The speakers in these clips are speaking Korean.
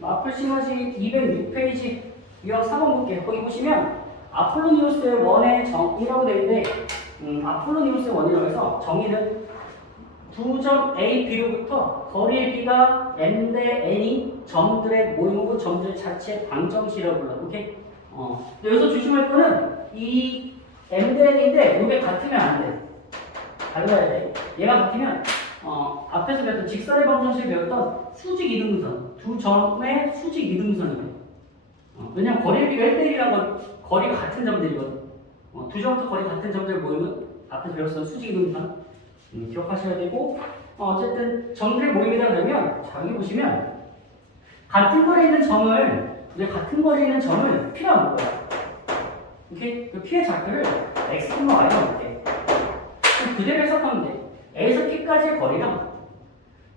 마플 시너지 206페이지 유형 4번 볼게요. 거기 보시면 아폴로니우스의 원의 정의라고 되어 있는데 아폴로니우스의 원이라고 해서 정의는 두 점 A, B로부터 거리의 B가 M 대 N이 점들의 모임이고 점들 자체의 방정식이라고 불러요. 오케이? 근데 여기서 조심할 거는 이 M 대 N인데 이게 같으면 안 돼. 달라야 돼. 얘가 같으면 앞에서 배웠던 직선의 방정식을 배웠던 수직 이등분선 두 점의 수직 이등분선이에요. 왜냐면 거리의 B가 1대1이라는 건 거리가 같은 점들이거든. 두 점부터 거리 같은 점들 모이면 앞에서 배웠던 수직 이등분선 기억하셔야 되고 어쨌든 점들의 모임이다 그러면 자 여기 보시면 같은 거리에 있는 점을 같은 거리에 있는 점을 P라고 할 거야. 오케이? 그 P의 좌표를 X, Y라고 할게. 그대로 해석하면 돼. A에서 P까지의 거리랑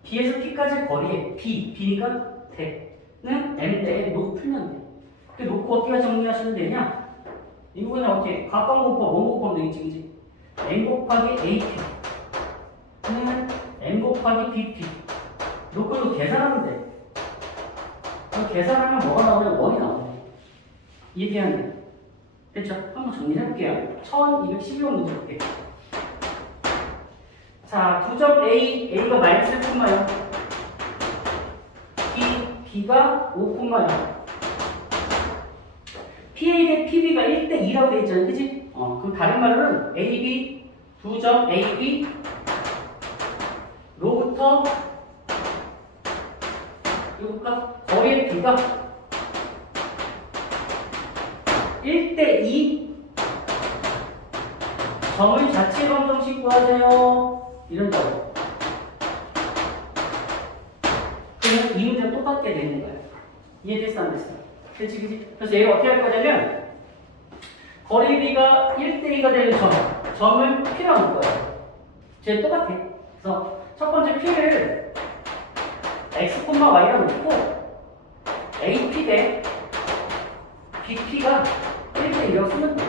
B에서 P까지의 거리에 B니까 대는 M 대 N 놓고 풀면 돼. 그 놓고 어떻게 정리하시면 되냐? 이 부분은 어떻게? 가까운 곱하기 원곱하면 되겠지, 그지? N 곱하기 AP 는 N 곱하기 BP 놓고 계산하면 돼. 계산하면 뭐가 나오냐? 원이 나오네. 이해되었네? 됐죠? 한번 정리해볼게요. 1212번 문제 볼게요. 자, 9점 A가 마이너스 1,0. B가 5,0. PA 대 PB가 1대2라고 되어 있잖아요. 그치? 그럼 다른 말로는 AB, 2점 AB 로부터 이거가 거리의 B가 1대2 점의 자체 방정식 구하세요. 이런다고. 그러면 이 문제가 똑같게 되는 거야. 이해됐어, 안 됐어? 그치? 그래서 얘가 어떻게 할 거냐면 거리 B가 1대2가 되는 점을 P라고 할 거야. 쟤 똑같아. 그래서 첫 번째 P를 X, Y라고 놓고 AP 대 BP가 1대2라고 쓰면 돼.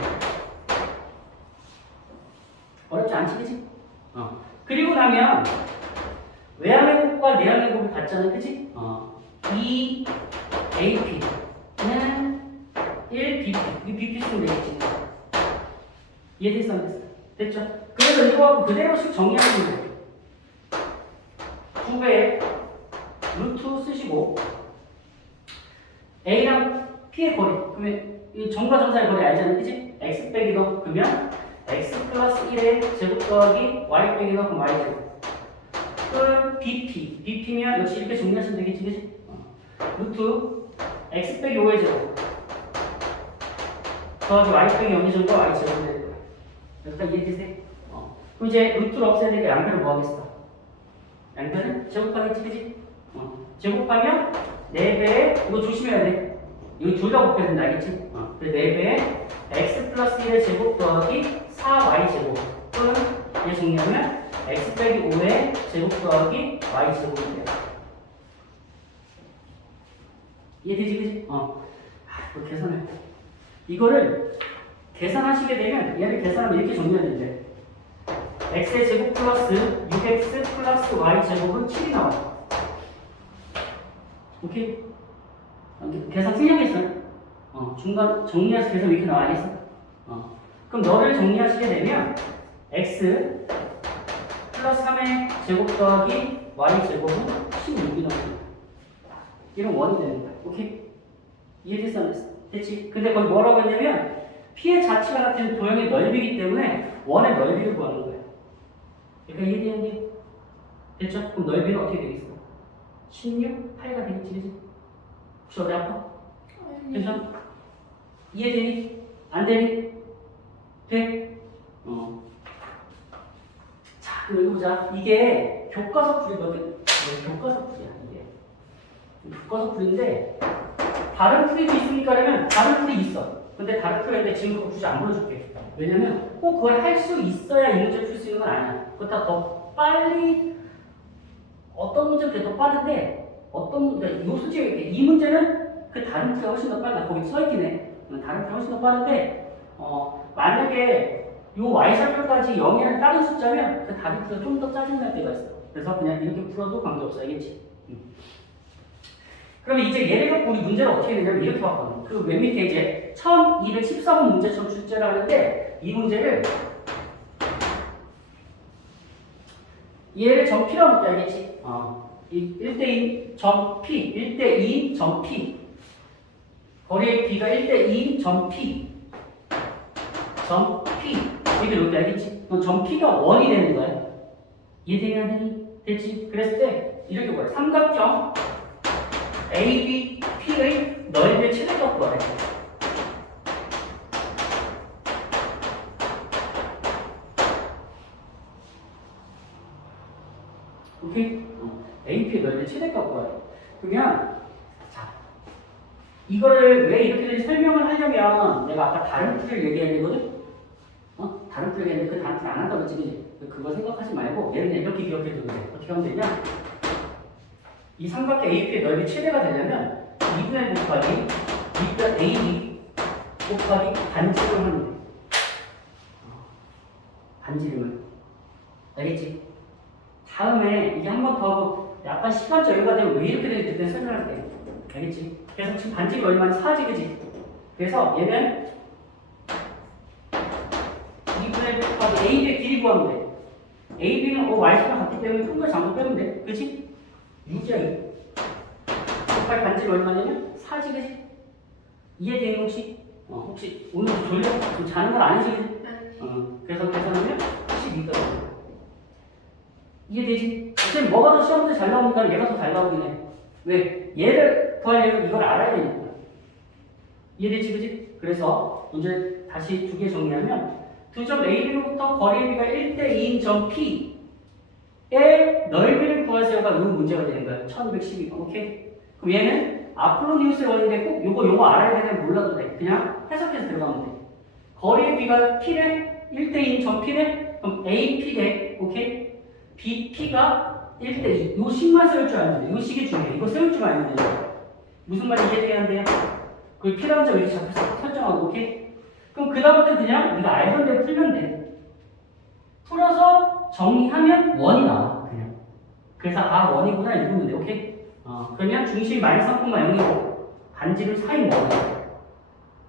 어렵지 않지, 그치? 그리고 나면 외항의 곱과 내항의 곱이 같잖아요, 그치? 2 AP는 1 BP. 이 BP 쓰면 되겠지. 이해됐어, 안 됐어? 됐죠? 그래서 이거하고 그대로씩 정리하시면 돼요. 9배 루트 쓰시고 A랑 P의 거리, 그러면 이 점과 점 사이의 거리 알잖아요, 그치? X 빼기 너 그러면 X 플러스 1의 제곱 더하기 Y 빼기 너 그럼 Y 제곱 그 BP면 역시 이렇게 정리하시면 되겠지, 그치? 루트 X 빼기 5의 제곱 더하기 Y 빼기 0의 제곱과 Y 제곱이 될 거야. 여기까지 이해되세요? 그럼 이제 루트를 없애야 되니까 양변을 뭐 하겠어? 양변은 제곱하겠지, 그치? 제곱하면 4배에 이거 조심해야 돼. 이거 둘 다 곱해야 된다, 알겠지? 4배에 x 플러스 1의 제곱 더하기 4y 제곱은 얘 정리하면 x 빼기 5의 제곱 더하기 y 제곱이 돼요. 이해되지, 그치? 이거 계산할 때 이거를 계산하시게 되면 얘를 계산하면 이렇게 정리하면 돼. x의 제곱 플러스 6x 플러스 y 제곱은 7이 나와요. 오케이? 계산 틀렸겠어요? 중간 정리해서 계산 이렇게 나와야겠어? 그럼 너를 정리하시게 되면 x 플러스 3의 제곱 더하기 y 제곱은 16이 나옵니다. 이런 원이 되는 거야. 오케이? 이해됐어, 안 됐어? 됐지? 근데 거기 뭐라고 했냐면 P의 자체가 같은 도형의 넓이기 때문에 원의 넓이를 구하는 거야. 그러니까 이해되는지? 됐죠? 그럼 넓이는 어떻게 되겠어? 16? 8가 되겠지, 그치? 혹시 어디 아파? 괜찮아? 이해되니? 안 되니? 돼? 자, 그럼 여기 보자. 이게 교과서 풀이거든? 교과서 풀이야, 이게. 교과서 풀인데, 다른 풀이도 있으니까 그러면 다른 풀이 있어. 근데 다른 풀인데 지금 그거 굳이 안 보여줄게. 왜냐면 꼭 그걸 할 수 있어야 이 문제를 풀 수 있는 건 아니야. 그렇다 더 빨리, 어떤 문제는 더 빠른데, 그러니까 요 수치가 이렇게, 이 문제는 그 다른 풀이 훨씬 더 빨라. 거기 써있긴 해. 다른 풀이 훨씬 더 빠른데, 만약에 요 y좌표까지 0이랑 다른 숫자면 그 다른 풀이 좀 더 짜증날 때가 있어. 그래서 그냥 이렇게 풀어도 관계없어. 알겠지? 그러면 이제 얘를 갖고 우리 문제를 어떻게 내냐면 이렇게 봤거든요. 그 맨 밑에 이제 1214번 문제처럼 출제를 하는데 이 문제를 얘를 점 P라고 볼게 알겠지? 1대2 점 P, 1대2 점 P 거리의 B가 1대2 점 P 점 P 이렇게 놓을게 알겠지? 그럼 점 P가 1이 되는 거야. 이해되긴 안 되니? 됐지? 그랬을 때 이렇게 보여. 삼각형 ABP의 넓이의 최대값 구하래. 오케이? ABP의 넓이의 최대값 구하래. 그러면 자 이거를 왜 이렇게 설명을 하려면 내가 아까 다른 틀을 얘기해야 되거든? 다른 틀을 얘기했는데 그 다른 틀 안 한다고 했지? 그거 생각하지 말고 얘는 이렇게 기억해두면 돼. 어떻게 하면 되냐? 이 삼각형 AP의 넓이 최대가 되려면 2분의 곱하기 2분 AB 곱하기 반지름을 하면 돼. 반지름을. 알겠지? 다음에 이게 한 번 더 하고 약간 시간 여유가 되면 왜 이렇게 되는지 그때 설명할게. 알겠지? 그래서 지금 반지름이 얼마나 4지 그지? 그래서 얘는 2분의 곱하기 AB의 길이 구하면 돼. AB는 Y시랑 같기 때문에 큰 걸 잠깐 빼면 돼. 그치? 6이야 2. 곱하기 반지름 얼마냐면 4지 그지? 이해되니 혹시? 혹시 오늘 졸려? 좀 자는 건 아니지 그지? 그래서 계산하면 12더라고. 이해되지? 어차피 뭐가 더 시험 문제 잘 나오니까 얘가 더 잘 나오긴 해. 왜? 얘를 구하려면 이걸 알아야 되니까. 이해되지 그지? 그래서 문제 다시 두 개 정리하면 두 점 AB로부터 거리비가 1대2인 점 P의 넓이를 구하세요가 이 문제가 되는 거야. 1212번. 오케이? 그럼 얘는 아폴로니우스의 원인데 꼭 요거 알아야 되는 몰라도 돼. 그냥 해석해서 들어가면 돼. 거리의 비가 P래? 1대2인 점 P래? 그럼 AP 대, 오케이? BP가 1대2. 요 식만 세울 줄 알면 돼. 요 식이 중요해. 이거 세울 줄 알면 돼. 무슨 말인지 이해돼야 돼요? 그 P라는 점 이렇게 잡혀서 설정하고, 오케이? 그럼 그 다음부터 그냥 네가 알던 대로 풀면 돼. 풀어서 정리하면 원이 나와. 그냥. 그래서 원이구나 읽으면 돼. 오케이? 그러면 중심이 마이너스 3,0이고 반지름 4인 원.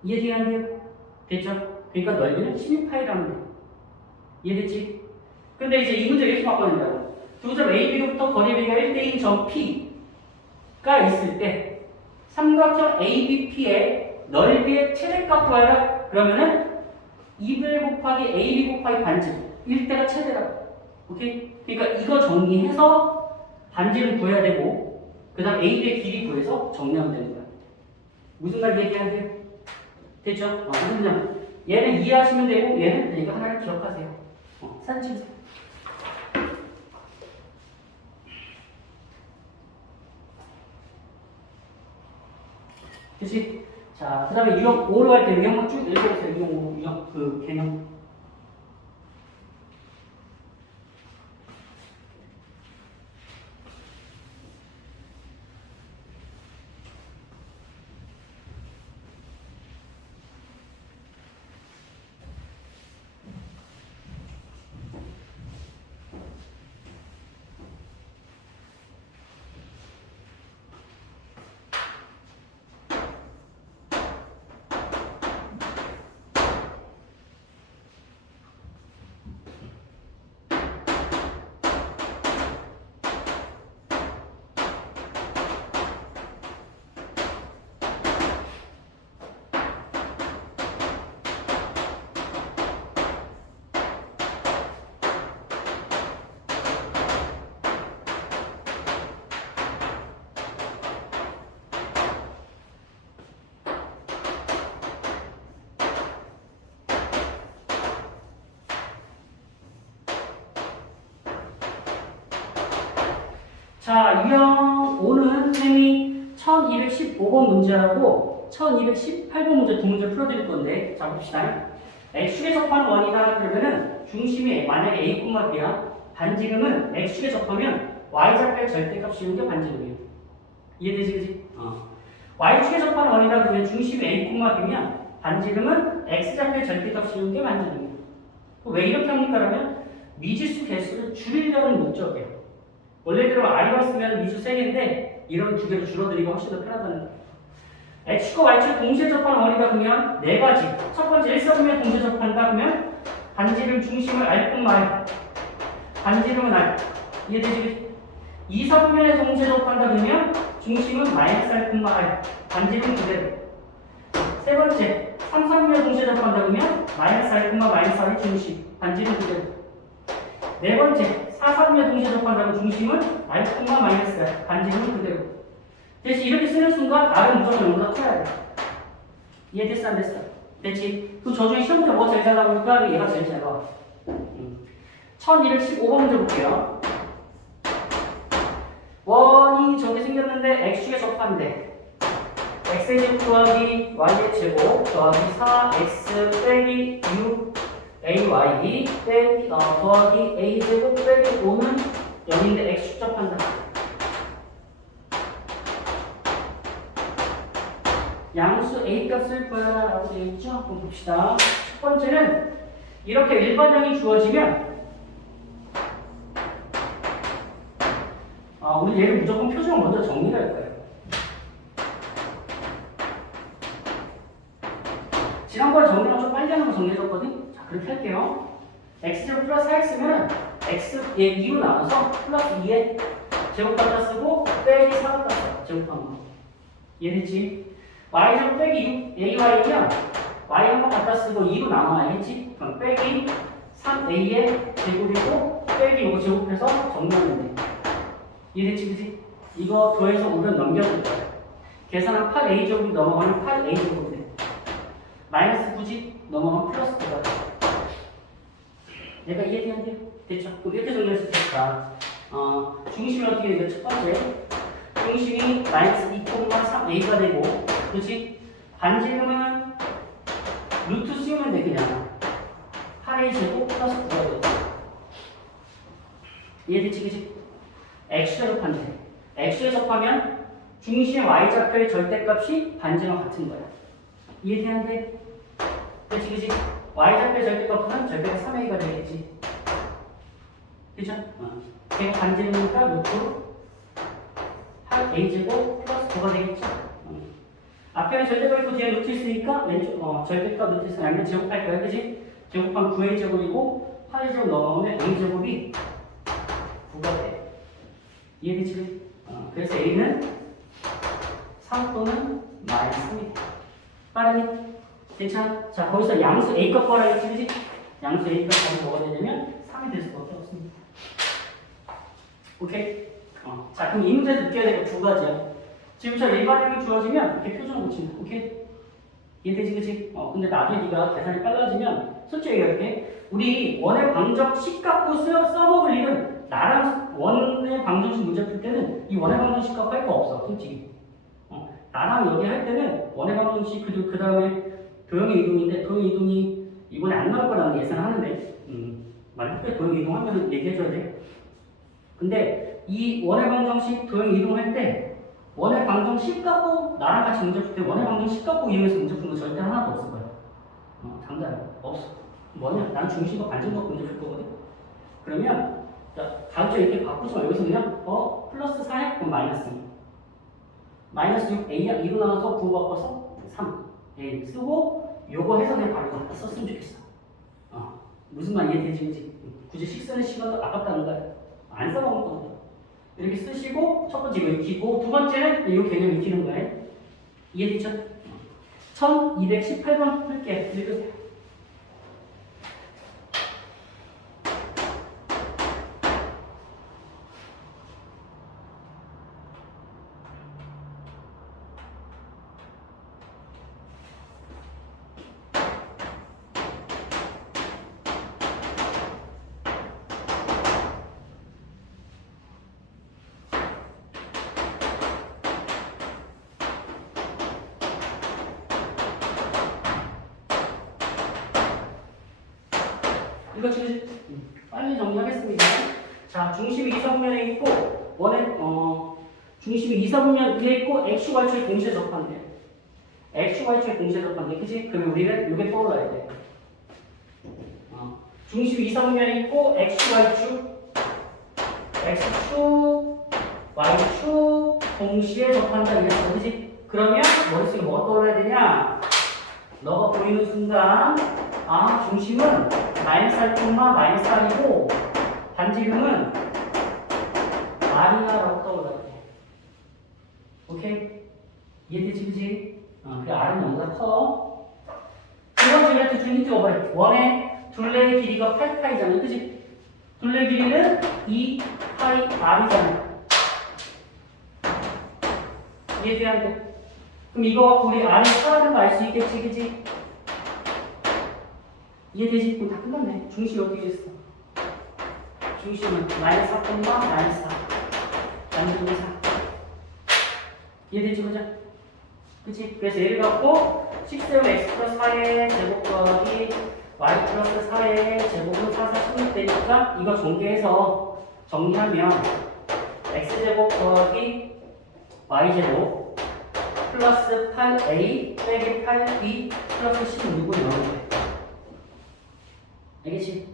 이해돼야 안 돼요? 됐죠? 그러니까 넓이는 16파이라면 돼. 이해됐지? 근데 이제 이 문제 이렇게 바꿔낸다고. 두 점 AB로부터 거리비가 1대1 점 P가 있을 때 삼각형 ABP의 넓이의 최대값 구하라. 그러면은 2분 곱하기 AB 곱하기 반지름 1대가 최대라. 오케이? 그러니까 이거 정리해서 반지름 구해야 되고 그 다음 AB의 길이 구해서 정리하면 되는 거야. 무슨 말 얘기해야 돼요? 됐죠? 그냥 얘는 이해하시면 되고 얘는 이거 하나를 기억하세요. 사진 찍으세요. 그치? 자, 그 다음에 유형 5로 갈 때 유형만 쭉 읽어보세요. 유형 5, 유형 그 개념. 자, 유형 5는 쌤이 1215번 문제하고 1218번 문제 두 문제 풀어드릴 건데, 자, 봅시다. X축에 접하는 원이다 그러면은 중심이 만약에 A, B야. 반지름은 X축에 접하면 Y좌표의 절대값 씌우는 게 반지름이에요. 이해되지, 그지? Y축에 접하는 원이다 그러면 중심이 A, B면 반지름은 X좌표의 절대값 씌우는 게 반지름이에요. 왜 이렇게 합니까? 그러면 미지수 개수를 줄이려는 목적이에요. 원래대로 R이었으면 미주 3개인데 이런 두 개로 줄어들이고 훨씬 더 편하다는 거예요. x축과 y축 동시에 접하는 원이다 그러면 네 가지. 첫 번째 1사분면 동시에 접한다 그러면 반지름 중심을 r, r. 반지름은 r. 이해되지? 2사분면에 동시에 접한다 그러면 중심은 마이너스 r, r. 반지름 그대로. 세 번째 3사분면에 동시에 접한다 그러면 마이너스 r, 마이너스 r이 중심. 반지름 그대로. 네 번째 4사분면에 동시에 접한다면 중심은 r, 마이너스 r. 반지름 그대로. 대신 이렇게 쓰는 순간 r은 무조건 0보다 커야 돼. 이해됐어 안 됐어? 됐지? 그럼 저 중에 시험 문제 뭐 제일 잘 나오니까 얘가 제일 잘 나와. 1215번 문제 볼게요. 원이 저렇게 생겼는데 x축에 접한대. x의 제곱 더하기 y의 제곱 더하기 4x 빼기 6ay 빼기 더하기 a 제곱 빼기 5는 0인데 x축 접한다. 양수 a 값을 구하라 라고 되어 있죠? 한번 봅시다. 첫 번째는 이렇게 일반형이 주어지면 우리 얘를 무조건 표준을 먼저 정리를 할 거예요. 지난번 정리랑 좀 빨리 하는 거 정리해줬거든? 자, 그렇게 할게요. x제곱 플러스 4x면 x 얘 2로 나눠서 플러스 2에 제곱 갖다 쓰고 빼기 4 갖다 써. 제곱한 거. 이해됐지? y제곱 빼기 6 ay면 y 한 번 갖다 쓰고 2로 나눠야겠지? 그럼 빼기 3a의 제곱이고 빼기 5 제곱해서 정리하면 돼. 이해됐지? 그치? 이거 더해서 오면 넘겨줄 거야. 계산한 8a 제곱이 넘어가면 8a 제곱이 돼. 마이너스 9지 넘어가면 플러스 9가 돼. 내가 이해되는데? 됐죠? 그럼 이렇게 정리했을 테니까 중심이 어떻게 되냐? 첫 번째 중심이 마이너스 2,3a가 되고 그렇지? 반지름은 루트 씌우면 돼 그냥 8a 제곱 플러스 9가 돼. 이해됐지? 그치? x에 접한대. x에 접하면 중심의 y좌표의 절대값이 반지름과 같은 거야. 이해되는데? 그치 그치? y좌표의 절대값은 절대값 3a가 되겠지. 그죠? 걔가 반지름이니까 루트 8a제곱 플러스 9가 되겠죠? 앞에는 절대값 있고 뒤에 루트 있으니까 왼쪽 절대값 루트 있으면 양면 제곱할 거야. 그치? 제곱하면 9a제곱이고 8a제곱 넘어오면 a제곱이 9가 돼. 이해되지? 그래서 a는 3 또는 마이너스 3이 돼. 빠르니? 괜찮아? 자, 거기서 양수 A값 구하라 했지, 그치? 양수 A값 값이 뭐가 되냐면 3이 될 수밖에 없습니다. 오케이? 자, 그럼 이 문제에서 느껴야 될 거 두 가지야. 지금처럼 일반형이 주어지면 이렇게 표정 고치는 오케이? 이해되지, 그치? 근데 나중에 네가 계산이 빨라지면 솔직히 얘기할게. 우리 원의 방정식 갖고 써먹을 일은 나랑 원의 방정식 문제 풀 때는 이 원의 방정식 갖고 할 거 없어, 솔직히. 나랑 여기 할 때는 원의 방정식 그리고 그 다음에 도형의 이동인데 도형의 이동이 이번에 안 나올 거라는 예상하는데 만약에 도형의 이동하면 얘기해줘야 돼. 근데 이 원의 방정식 도형의 이동할 때 원의 방정식 갖고 나랑 같이 문제 풀 때 원의 방정식 갖고 이용해서 문제 푸는 거 절대 하나도 없을 거야. 장단 없어. 뭐냐? 난 중심과 반전 갖고 문제 풀 거거든. 그러면 다음 주에 이렇게 바꾸지 마. 여기서 그냥 플러스 4에 그럼 마이너스 2. 마이너스 6 a야 2로 나눠서 9 바꿔서 3 a 쓰고 요거 해서 그냥 바로 갖다 썼으면 좋겠어. 무슨 말 이해되지? 굳이 식 쓰는 시간도 아깝다는 거야. 안 써먹을 거거든. 이렇게 쓰시고 첫 번째 이거 익히고 두 번째는 이 개념 익히는 거예요. 이해되죠? 1218번 할게. 읽으세요. 이거 지금 빨리 정리하겠습니다. 자, 중심이 2사분면에 있고 원의 중심이 2사분면 위에 있고 x축 y축이 동시에 접한대. x축 y축이 동시에 접한대. 그치? 그러면 우리는 요게 떠올라야 돼. 중심이 2사분면에 있고 x축 y축 x축 y축 동시에 접한다 이랬어. 그지? 그러면 머릿속에 뭐가 떠올라야 되냐? 너가 보이는 순간 중심은 마이너스 R, 마이너스 R이고 반지름은 R이야라고 떠올라야 돼. 오케이? 이해되지? 그지? 그래 R은 너무나 커. 두 번째 그래프 주니트가 뭐래? 원의 둘레의 길이가 8파이잖아. 그지? 둘레 길이는 2파이 R이잖아. 이해돼야 돼? 그럼 이거 우리 R이 차라는 거 알 수 있겠지? 그지? 이해되지? 그럼 다 끝났네. 중심이 어떻게 됐어? 중심은 마이너스 4, 마이너스 4. 완전히 4. 이해되지? 보자. 그치? 그래서 얘를 갖고 6세븐 x 플러스 4의 제곱 더하기 y 플러스 4의 제곱은 4, 4, 16 되니까 이거 전개해서 정리하면 x제곱 더하기 y제곱 플러스 8a 빼기 8b 플러스 16을 넣으면 돼. 알겠지?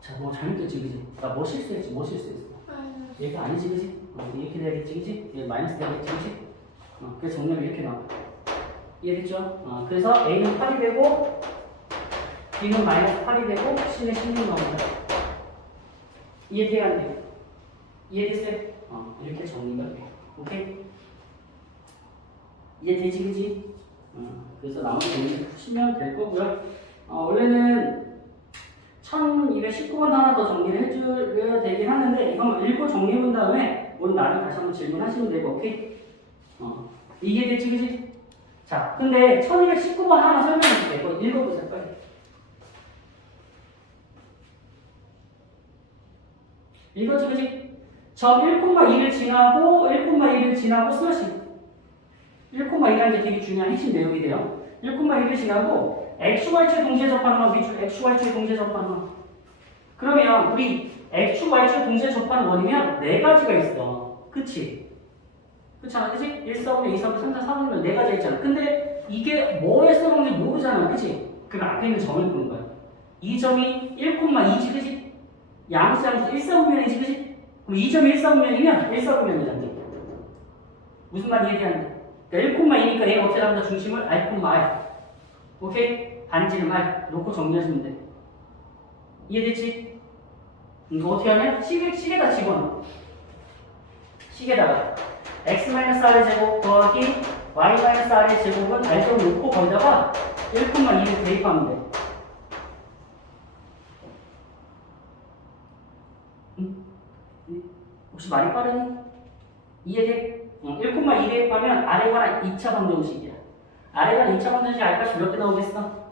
자, 뭐 잘못됐지, 그지? 나 뭐 실수했지, 뭐 실수했어? 얘가 아니지, 그지? 이렇게 돼야겠지, 그지? 얘 마이너스 돼야겠지, 그지? 그래서 정렬이 이렇게 나와. 이해됐죠? 그래서 A는 8이 되고, B는 마이너스 8이 되고, C는 16 나옵니다. 이해돼야 안 돼? 이해됐어요? 이렇게 정리가 돼. 오케이? 이해되지, 그지? 그래서 나머지 문제 푸시면 될 거고요. 원래는 1219번 하나 더 정리를 해줘야 되긴 하는데 이건 읽고 정리해 본 다음에 오늘 나를 다시 한번 질문하시면 되고. 오케이? 이해되지, 그지? 자, 근데 1219번 하나 설명해 줄게. 이거 읽어보세요, 빨리. 읽었지, 그지? 점 1,2를 지나고 1,2를 지나고 슬러시 1,2라는 게 되게 중요한 핵심 내용이 돼요. 1,2를 지나고 XY축에 동시에 접하는 건 밑줄 XY축에 동시에 접하는 건. 그러면 우리 XY축에 동시에 접하는 원이면 네 가지가 있어. 그치? 그렇잖아, 그치? 1, 4, 2, 3, 3, 4, 4면 네 가지가 있잖아. 근데 이게 뭐에 써먹는지 모르잖아, 그치? 그럼 앞에 있는 점을 보는 거야. 이 점이 1,2지, 그치? 양수 1,4분면이지, 그치? 그럼 이 점이 1,4분면이면 1,4분면이잖아. 무슨 말 이해되는데? 그러니까 1,2니까 얘가 어떻게 나온다? 중심을 R, 오케이? 반지름 R 놓고 정리하시면 돼. 이해됐지? 이거 어떻게 하냐? 시계다 집어넣어. 시계다가 x-r의 제곱 더하기 y-r의 제곱은 R제곱 놓고 거기다가 1,2를 대입하면 돼. 혹시 말이 빠르니? 이해돼? 1,2 대입하면 아래가 2차 방정식이야. 아래가 2차 방정식 R값이 몇 개 나오겠어?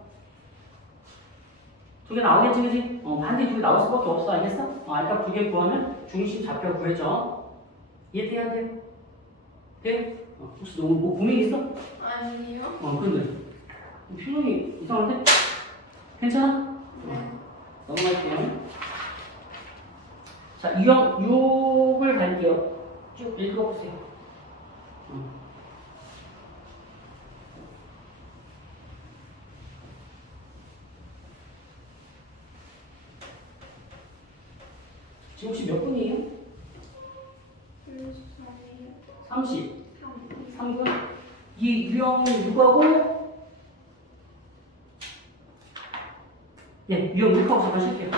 두 개 나오겠지, 그지? 반대 두 개 나올 수밖에 없어, 알겠어? R값 두 개 구하면 중심 좌표 구해줘. 이해돼야 안 돼요? 돼? 혹시 너무 뭐 고민 있어? 아니요. 근데 표정이 이상한데? 괜찮아? 네. 넘어갈게요. 자, 유형 6을 갈게요. 쭉 읽어보세요. 지금 혹시 몇 분이에요? 30. 3분? 이 유형 6하고 유형 6하고 잠깐 쉴게요.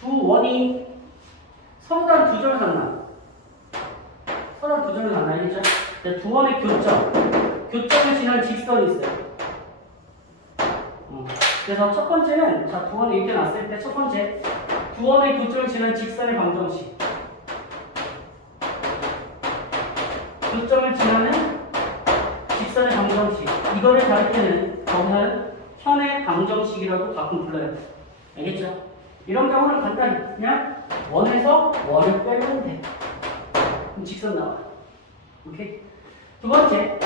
두 원이 서로 다른 두 점을 만나. 서로 다른 두 점을 만나, 알겠죠? 두 원의 교점. 교점을 지나는 직선이 있어요. 그래서 첫 번째는 자, 두 원을 이렇게 놨을 때 첫 번째 두 원의 교점을 지나는 직선의 방정식. 교점을 지나는 직선의 방정식. 이거를 가릴 때는 거기는 현의 방정식이라고 가끔 불러요. 알겠죠? 이런 경우는 간단히 그냥 원에서 원을 빼면 돼. 그럼 직선 나와. 오케이? 두 번째,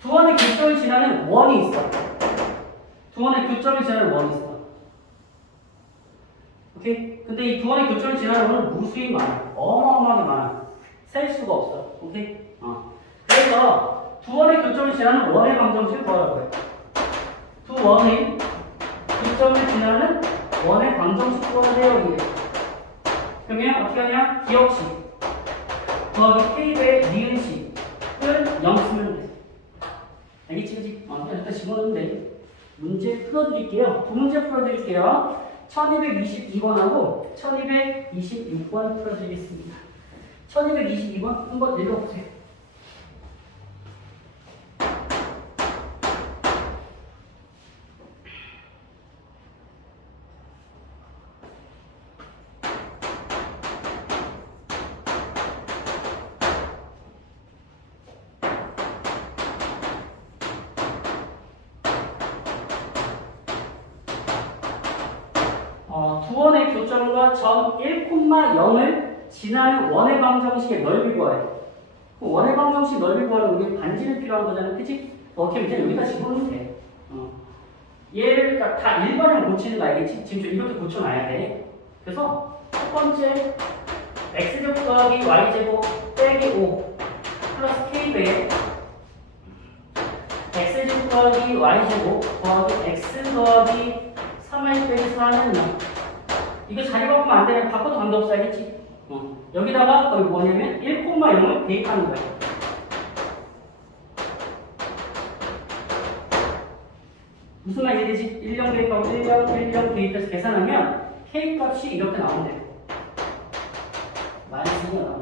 두 원의 교점을 지나는 원이 있어. 두 원의 교점을 지나는 원이 있어. 오케이? 근데 이 두 원의 교점을 지나는 원은 무수히 많아. 어마어마하게 많아. 셀 수가 없어. 오케이? 그래서 두 원의 교점을 지나는 원의 방정식을 구하라고 해. 두 원의 교점을 지나는 원의 방정식 구하래요. 이게. 그러면 어떻게 하냐? 기억식 더하기 K배의 니은식을 0 쓰면 돼. 알겠지? 그치? 일단 집어넣으면 돼. 문제 풀어드릴게요. 두 문제 풀어드릴게요. 1222번하고 1226번 풀어드리겠습니다. 1222번 한번 읽어보세요. 두 원의 교점과 점 1,0을 지나는 원의 방정식의 넓이 구하래요. 원의 방정식 넓이 구하려면 우리 반지는 필요한 거잖아요. 그치? 어떻게 이제 여기다 집어넣으면 돼. 얘를 다 일반을 고치는 거 알겠지? 지금 좀 이렇게 고쳐놔야 돼. 그래서 첫 번째 x제곱 더하기 y제곱 빼기 5 플러스 k배 x제곱 더하기 y제곱 더하기 x 더하기 3y 빼기 4는 0. 이거 자리 바꾸면 안 되면 바꿔도 관계없어. 알겠지? 여기다가 거기 뭐냐면 1,0을 대입하는 거야. 무슨 말 이해되지? 1령 대입하고 1령 대입해서 계산하면 k 값이 이렇게 나온대요. 마이너스 2가 나와.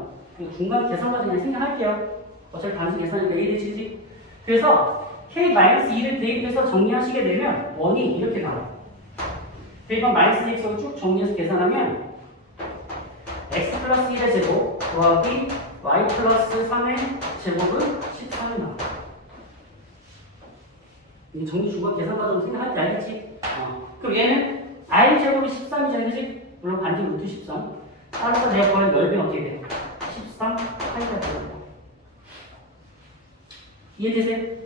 중간 계산까지 그냥 생략할게요. 어차피 단순 계산이니까 이해되지? 그래서 k-2를 대입해서 정리하시게 되면 원이 이렇게 나와요. 대입한 마이너스 x로 쭉 정리해서 계산하면 x 플러스 1의 제곱 더하기 y 플러스 3의 제곱은 13이 나와. 이게 정리 중간 계산 과정 생각할 때 알겠지? 그럼 얘는 r 제곱이 13이잖아, 그지? 물론 반지 루트 13. 따라서 내가 구하는 넓이는 어떻게 돼? 13 파이가 되는 거야. 이해되세요?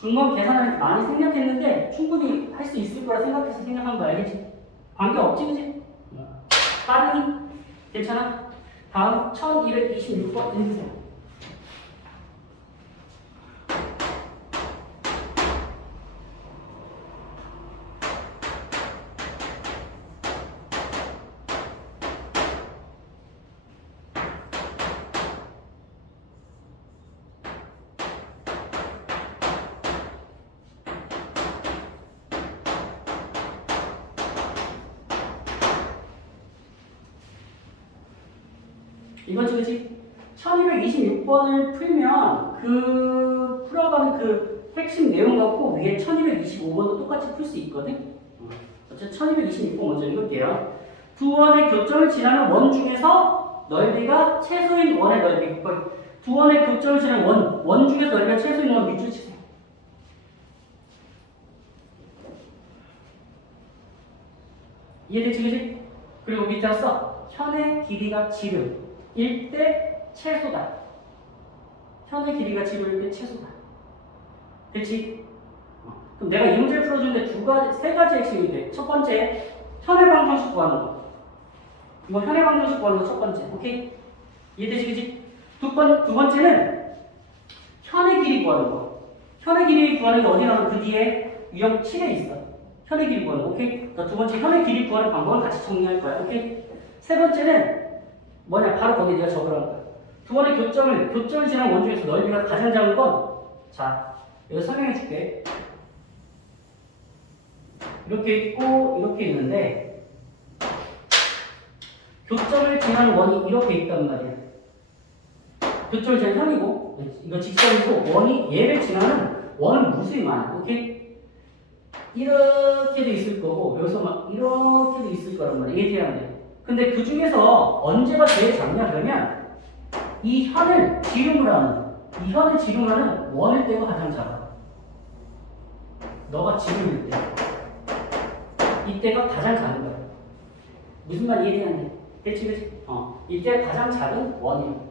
중간 계산을 많이 생략했는데 충분히 할 수 있을 거라 생각해서 생략한 거 알겠지? 관계 없지, 그지? 빠르니? 괜찮아? 다음 1226번 읽으세요. 이번 주지 1226번을 풀면 그 풀어가는 그 핵심 내용 갖고 위에 1225번도 똑같이 풀 수 있거든. 어쨌든 1226번 먼저 읽을게요. 두 원의 교점을 지나는 원 중에서 넓이가 최소인 원의 넓이. 두 원의 교점을 지나는 원 중에서 넓이가 최소인 원 밑줄 치세요. 이해되지, 그지? 그리고 밑에 써 현의 길이가 지름. 일 때 최소다. 현의 길이가 지름일 때 최소다. 됐지? 그럼 내가 이 문제를 풀어주는데 세 가지 핵심이 돼. 첫 번째, 현의 방정식 구하는 거. 이거 현의 방정식 구하는 거 첫 번째. 오케이? 이해되지, 그지? 두 번째는 현의 길이 구하는 거. 현의 길이 구하는 게 어디 나오는 그 뒤에 유형 7에 있어. 현의 길이 구하는 거. 오케이? 그러니까 두 번째 현의 길이 구하는 방법을 같이 정리할 거야. 오케이? 세 번째는 뭐냐? 바로 거기에 네가 적으라는 거야. 두 번의 교점을 지나는 원 중에서 넓이가 가장 작은 건, 자, 여기 설명해 줄게. 이렇게 있고, 이렇게 있는데, 교점을 지나는 원이 이렇게 있단 말이야. 교점을 지나는 현이고, 이거 직선이고 원이 얘를 지나는 원은 무수히 많아. 오케이? 이렇게도 있을 거고 여기서 막 이렇게도 있을 거란 말이야. 이해해야 돼. 근데 그 중에서 언제가 제일 작냐 그러면 이 현을 지름을 하는 원일 때가 가장 작아. 너가 지름일 때 이때가 가장 작은 거야. 무슨 말 이해해야 돼? 그치? 이때가 가장 작은 원이야.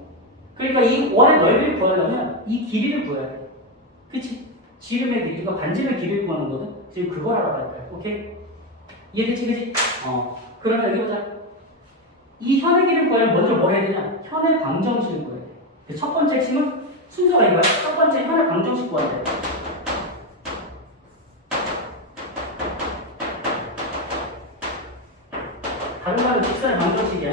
그러니까 이 원의 넓이를 구하려면 이 길이를 구해야 돼. 그치? 지름의 길이, 이거 반지름의 길이를 구하는 거거든? 지금 그걸 알아갈 거야. 오케이? 이해되지? 그치? 그러면 여기 보자. 이 현의 길이를 구하려면 먼저 뭘 해야 되냐? 현의 방정식을 구해야 돼. 그 첫 번째 핵심은 순서가 이거야. 첫 번째 현의 방정식 구해야 돼. 다른 말로 직선의 방정식이야.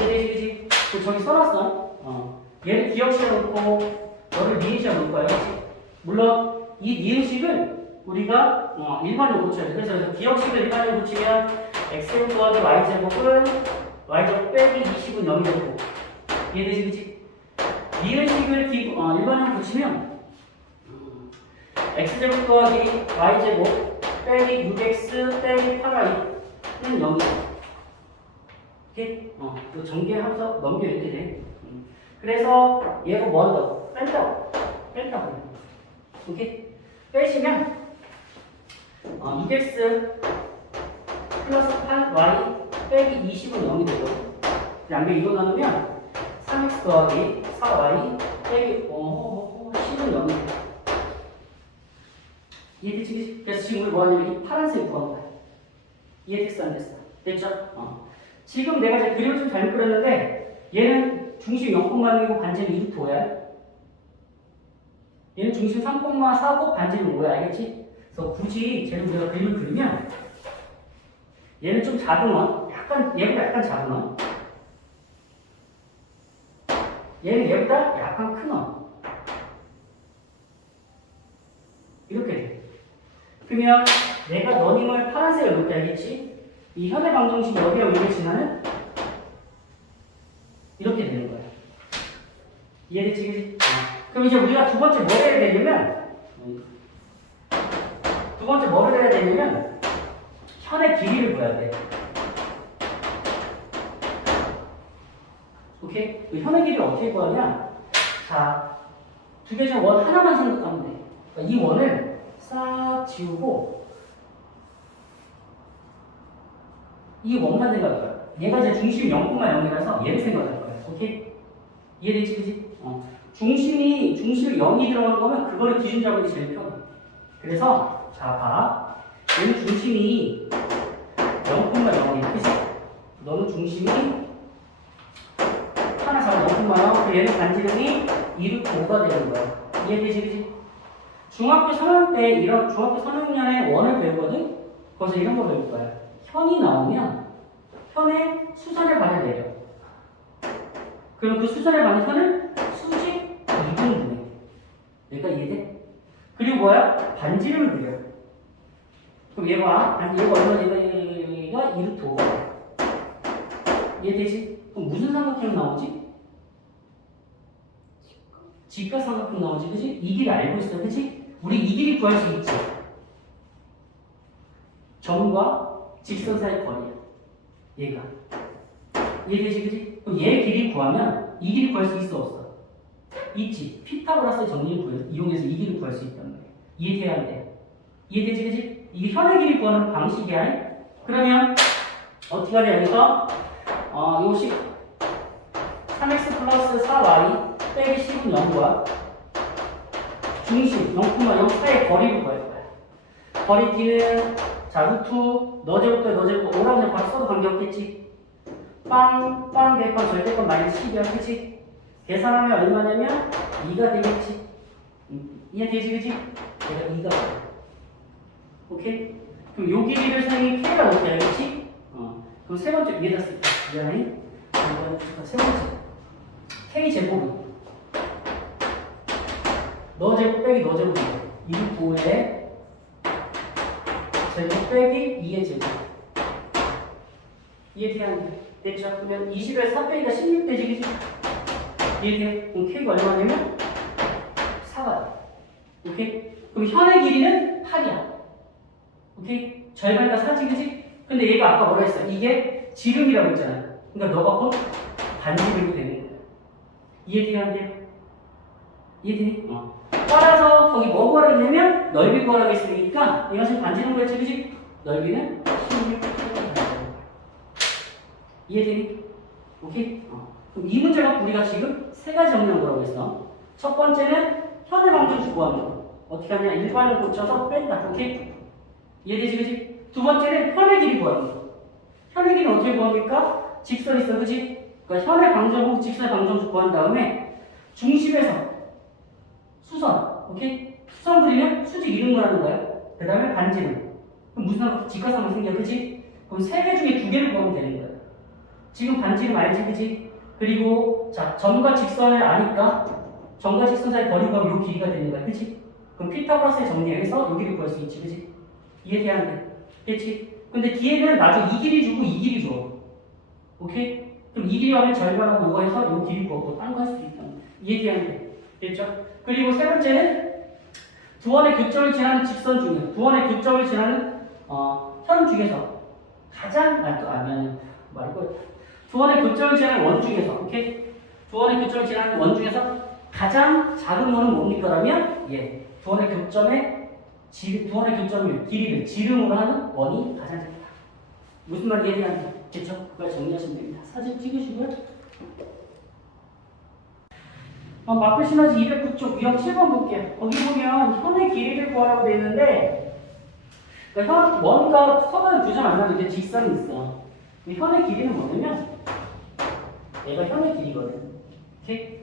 이해되지? 그치? 저기 써놨어. 얘를 기억시에 놓고 너를 니은시에 놓을 거야. 물론 이 니은식을 우리가 일반으로 고쳐야 돼. 그래서 기억식을 일반으로 고치면 x제곱 더하기 y제곱은 y제곱 빼기 20은 0이 되고 이해되지? 그치? 니은식을 일반으로 고치면 x제곱 더하기 y제곱 빼기 6x 빼기 8y는 0이 돼. 오케이? 그 전개하면서 넘겨 이렇게 돼. 그래서 얘가 먼저 뺀다고. 오케이? 빼시면 6x 플러스 8y 빼기 20은 0이 되고 양변 이거 나누면 3x 더하기 4y 빼기 10은 0이 돼. 이해되지? 그래서 지금 우리 뭐 하냐면 이 파란색 구하는 거야. 이해됐어 안 됐어? 됐죠? 지금 내가 이제 그림을 좀 잘못 그렸는데 얘는 중심 0,6이고 반지름 2루트야. 얘는 중심 3,4고 반지름 5야. 알겠지? 그래서 굳이 쟤는 우리가 그림을 그리면 얘는 좀 작은 원, 얘보다 약간 작은 원, 얘는 얘보다 약간 큰 원. 이렇게 돼. 그러면 내가 너님을 파란색을 놓게 알겠지? 이 현의 방정식 여기와 여기를 지나는 이렇게 되는 거야. 이해되지? 그럼 이제 우리가 두 번째 뭘 해야 되냐면 현의 길이를 구해야 돼. 오케이? 현의 길이를 어떻게 구하냐? 자, 두 개 중 원 하나만 생각하면 돼. 그러니까 이 원을 싹 지우고 이 원만 생각할 거야. 얘가 이제 중심 0,0이라서 얘를 생각할 거야. 오케이? 이해되지? 그지? 중심이 0이 들어가는 거면 그거를 기준 잡는 게 제일 편해. 그래서 자 봐. 얘는 중심이 0,0이야. 그치? 너는 중심이 하나 잡아 0,0. 얘는 반지름이 2루트 5가 되는 거야. 이해되지? 그치? 중학교 3학년 때 이런 중학교 3학년에 원을 배우거든? 거기서 이런 거 배울 거야. 현이 나오면 현의 수선을 받아내려. 그럼 그 수선을 받는 현을 수직 2등분해. 여기가 이해돼? 그리고 뭐야? 반지름을 그려. 그럼 얘가 얘가 2루트 5가. 이해되지? 그럼 무슨 삼각형 나오지? 직각 삼각형 나오지, 그지? 이 길이 알고 있어, 그지? 우리 이 길이 구할 수 있지. 점과 직선 사이 거리야. 얘가. 이해되지, 그지? 그럼 얘 길이 구하면 이 길이 구할 수 있어, 없어? 있지. 피타고라스의 정리를 이용해서 이 길이 구할 수 있단 말이야. 이해돼야 돼. 이해되지, 그지? 이게 현의 길이 구하는 방식이야. 그러면 어떻게 하냐, 여기서 요식 3x 플러스 4y 빼기 10은 0과 중심 0,0 사이의 거리를 구할 거야. 거리 D는 자 루트 너제곱부터 너제곱 5라고 그냥 박 써도 관계없겠지. 빵 대건 절대건 마이너스 10이야. 그치? 계산하면 얼마냐면 2가 되겠지. 이해되지, 그치? 얘가 2가 돼. 오케이? 그럼 요 길이를 사용해 K가 어떻게 알겠지? 그럼 세 번째 위에다 쓸게. 미안해. 세 번째 K 제곱은 너 제곱 빼기 너 제곱이야. 2,9의 제곱 빼기 2의 제곱. 이해돼야 돼. 됐죠? 그러면 20에서 4 빼기가 16 되지, 그치? 이게 그럼 K가 얼마냐면 4가 돼. 오케이? 그럼 현의 길이는 8이야. 오케이? 절반이다 4지, 그지? 근데 얘가 아까 뭐라 했어? 이게 지름이라고 했잖아. 그러니까 너가 곧 반지름이 되는 거야. 이해돼야? 이해되니? 따라서 거기 뭐 구하라고 했냐면 넓이 구하라고 했으니까 이것은 반지름 구했지, 그지? 넓이는 16cm. 이해되니? 오케이? 그럼 이 문제 갖고 우리가 지금 세 가지 정리한 거라고 했어. 첫 번째는 현의 방정식 구하는 거. 어떻게 하냐? 일반을 고쳐서 뺀다. 오케이? 이해되지, 그지? 두 번째는 현의 길이 구하는 거. 현의 길이는 어떻게 구합니까? 직선 있어, 그지? 그러니까 현의 방정식, 직선의 방정식 구한 다음에 중심에서 수선, 오케이? 수선 그리면 수직 이등분 하는 거예요. 그 다음에 반지름. 그럼 무슨 직각삼각 생겨, 그지? 그럼 세 개 중에 두 개를 구하면 되는 거예요. 지금 반지름 알지, 그지? 그리고 자 점과 직선을 아니까 점과 직선 사이 거리 구하면 요 길이가 되는 거야, 그지? 그럼 피타고라스의 정리해서 요 길이 구할 수 있지, 그지? 이해돼야 돼, 그치? 근데 뒤에는 나중에 이 길이 주고 이 길이 줘. 오케이? 그럼 이 길이 하면 절반하고 요거 해서 요 길이 구하고 딴 거 할 수도 있다. 이해돼야 돼, 됐죠? 그리고 세 번째는 두 원의 교점을 지나는 직선 중에 두 원의 교점을 지나는 현 중에서 가장 두 원의 교점을 지나는 원 중에서, 오케이? 두 원의 교점을 지나는 원 중에서 가장 작은 원은 뭡니까? 라면 두 원의 교점의 길이를 지름으로 하는 원이 가장 작다. 무슨 말인지 이해되겠죠? 그걸 정리하시면 됩니다. 사진 찍으시고요. 마플 시너지 209쪽 유형 7번 볼게요. 거기 보면 현의 길이를 구하라고 되어 있는데, 그러니까 원과 선을 두 점 만나면 이제 직선이 있어. 현의 길이는 뭐냐면 얘가 현의 길이거든. 오케이?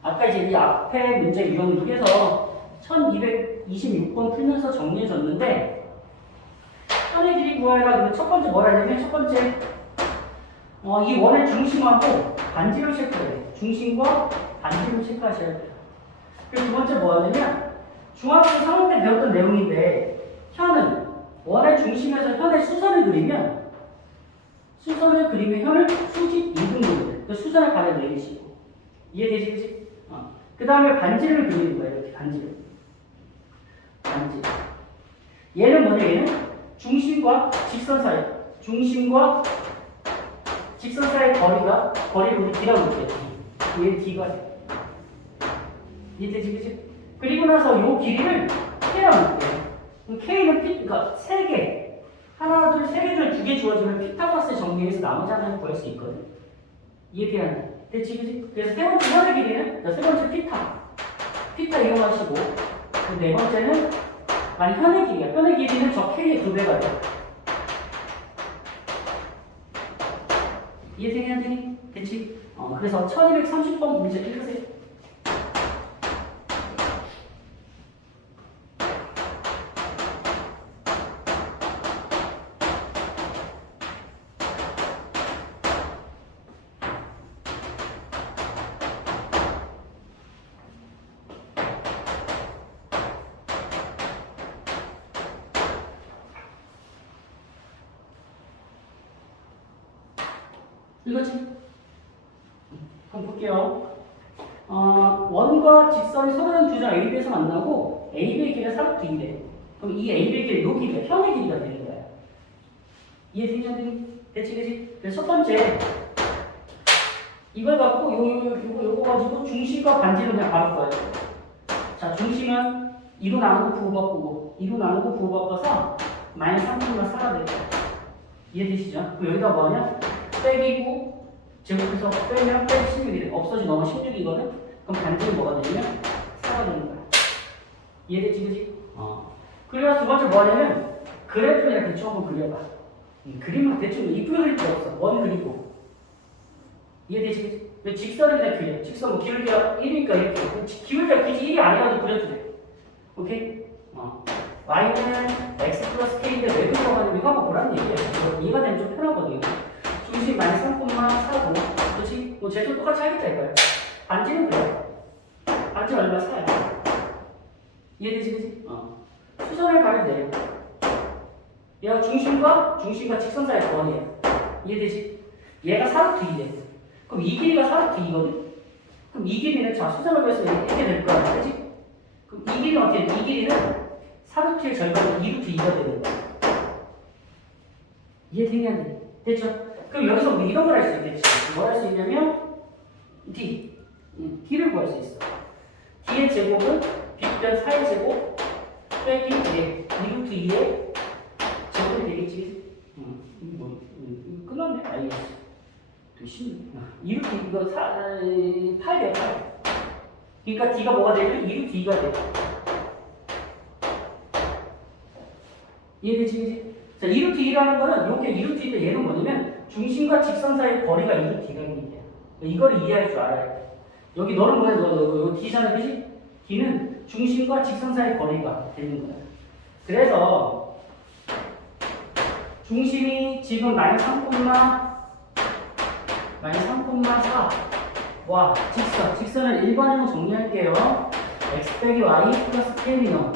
아까 이제 이 앞에 문제 유형 6에서 1226번 풀면서 정리해줬는데, 현의 길이 구하라 그러면 첫 번째 뭐라 하냐면 첫 번째 이 원의 중심하고 반지름 체크해야 돼. 중심과 반지름 체크하셔야 돼요. 그리고 두 번째 뭐 하냐면 중학교 3학 때 배웠던 내용인데, 현은 원의 중심에서 현의 수선을 그리면 현을 수직 이등분을 돼. 수선을 가려 내리시고. 이해되지, 그지? 그 다음에 반지름을 그리는 거예요. 이렇게 반지름. 얘는 뭐냐? 얘는 중심과 직선 사이. 중심과 직선 사이 거리를 우리 D라고 볼게요. 얘는 D가 돼. 이해되지, 그지? 그리고 나서 요 길이를 K라고 볼게요. 그럼 K는 그러니까 세 개. 하나, 둘, 세 개 중에 두 개 주어지면 피타고라스 정리해서 나머지 하나를 구할 수 있거든. 이해돼야 돼. 됐지, 그지? 그래서 세 번째 현의 길이는, 세 번째 피타 이용하시고, 네 번째는, 현의 길이야. 현의 길이는 저 K의 2배가 돼. 이해되냐, 되니? 됐지? 그래서 1230번 문제 읽으세요. 읽었지? 그럼 볼게요. 원과 직선이 서로는 두 점 AB에서 만나고 AB의 길이가 3도 2래. 그럼 이 AB의 길이 요 길이가 현의 길이가 되는 거야. 이해되니? 됐지, 그지? 그래서 첫 번째 이걸 갖고 요거 가지고 중심과 반지름을 그냥 바꿀 거예요. 자, 중심은 2로 나누고 부호 바꾸고 2로 나누고 부호 바꿔서 마이너스 3분의 4가 될 거야. 이해되시죠? 그럼 여기다 뭐하냐? 빼기고 제곱해서 빼면 빼기 16이 돼. 없어지 넘어 16이거든? 그럼 반지름 뭐가 되냐면 4가 되는 거야. 이해되지, 그지? 그리고 두 번째 뭐하냐면 그래프를 대충 한번 그려봐. 그림은 대충 이쁘게 그릴 필요 없어. 원 그리고. 이해되지, 그지? 직선을 그냥 그려. 직선 뭐 기울기가 1이니까 이렇게. 기울기가 굳이 1이 아니라도 그려도 돼. 오케이? y는 x 플러스 k인데 왜 그려가지고 이거 한번 보라는 얘기예요. 이해가 되면 좀 편하거든요. 중심 마이너스 3,4고, 그렇지? 뭐 쟤도 똑같이 하겠다 이거야. 반지는 그래. 반지 얼마 4야. 이해되지, 그지? 수선을 가면 돼. 얘가 중심과 직선 사이의 거리야. 이해되지? 얘가 4루트 2래. 그럼 이 길이가 4루트 2거든? 그럼 이 길이는 자 수선을 그려서 이렇게 될 거야, 그렇지? 그럼 이 길이는 어떻게 돼? 이 길이는 4루트의 절반은 2루트 2가 되는 거야. 이해되냐? 됐죠? 그럼 여기서 우리 이런 걸 할 수 있겠지. 뭘 할 수 있냐면 D, D를 구할 수 있어. D의 제곱은 빗변 4의 제곱 빼기 2루트 2의 제곱이 되겠지. 이거 끝났네. 알겠어. 되게 쉽네. 2루트 이거 8돼, 8. 그러니까 D가 뭐가 되면 2루트 2가 돼. 이해되지? 자, 2루트 2라는 거는 이렇게 2루트 2인데 얘는 뭐냐면 중심과 직선 사이의 거리가 2루트 2가 있는 거야. 이거를 이해할 줄 알아야 돼. 여기 너는 뭐야? 너 D잖아, 그지? D는 중심과 직선 사이의 거리가 되는 거야. 그래서 중심이 지금 마이너스 3,4. 와, 직선을 일반으로 정리할게요. x 빼기 y 플러스 k이요.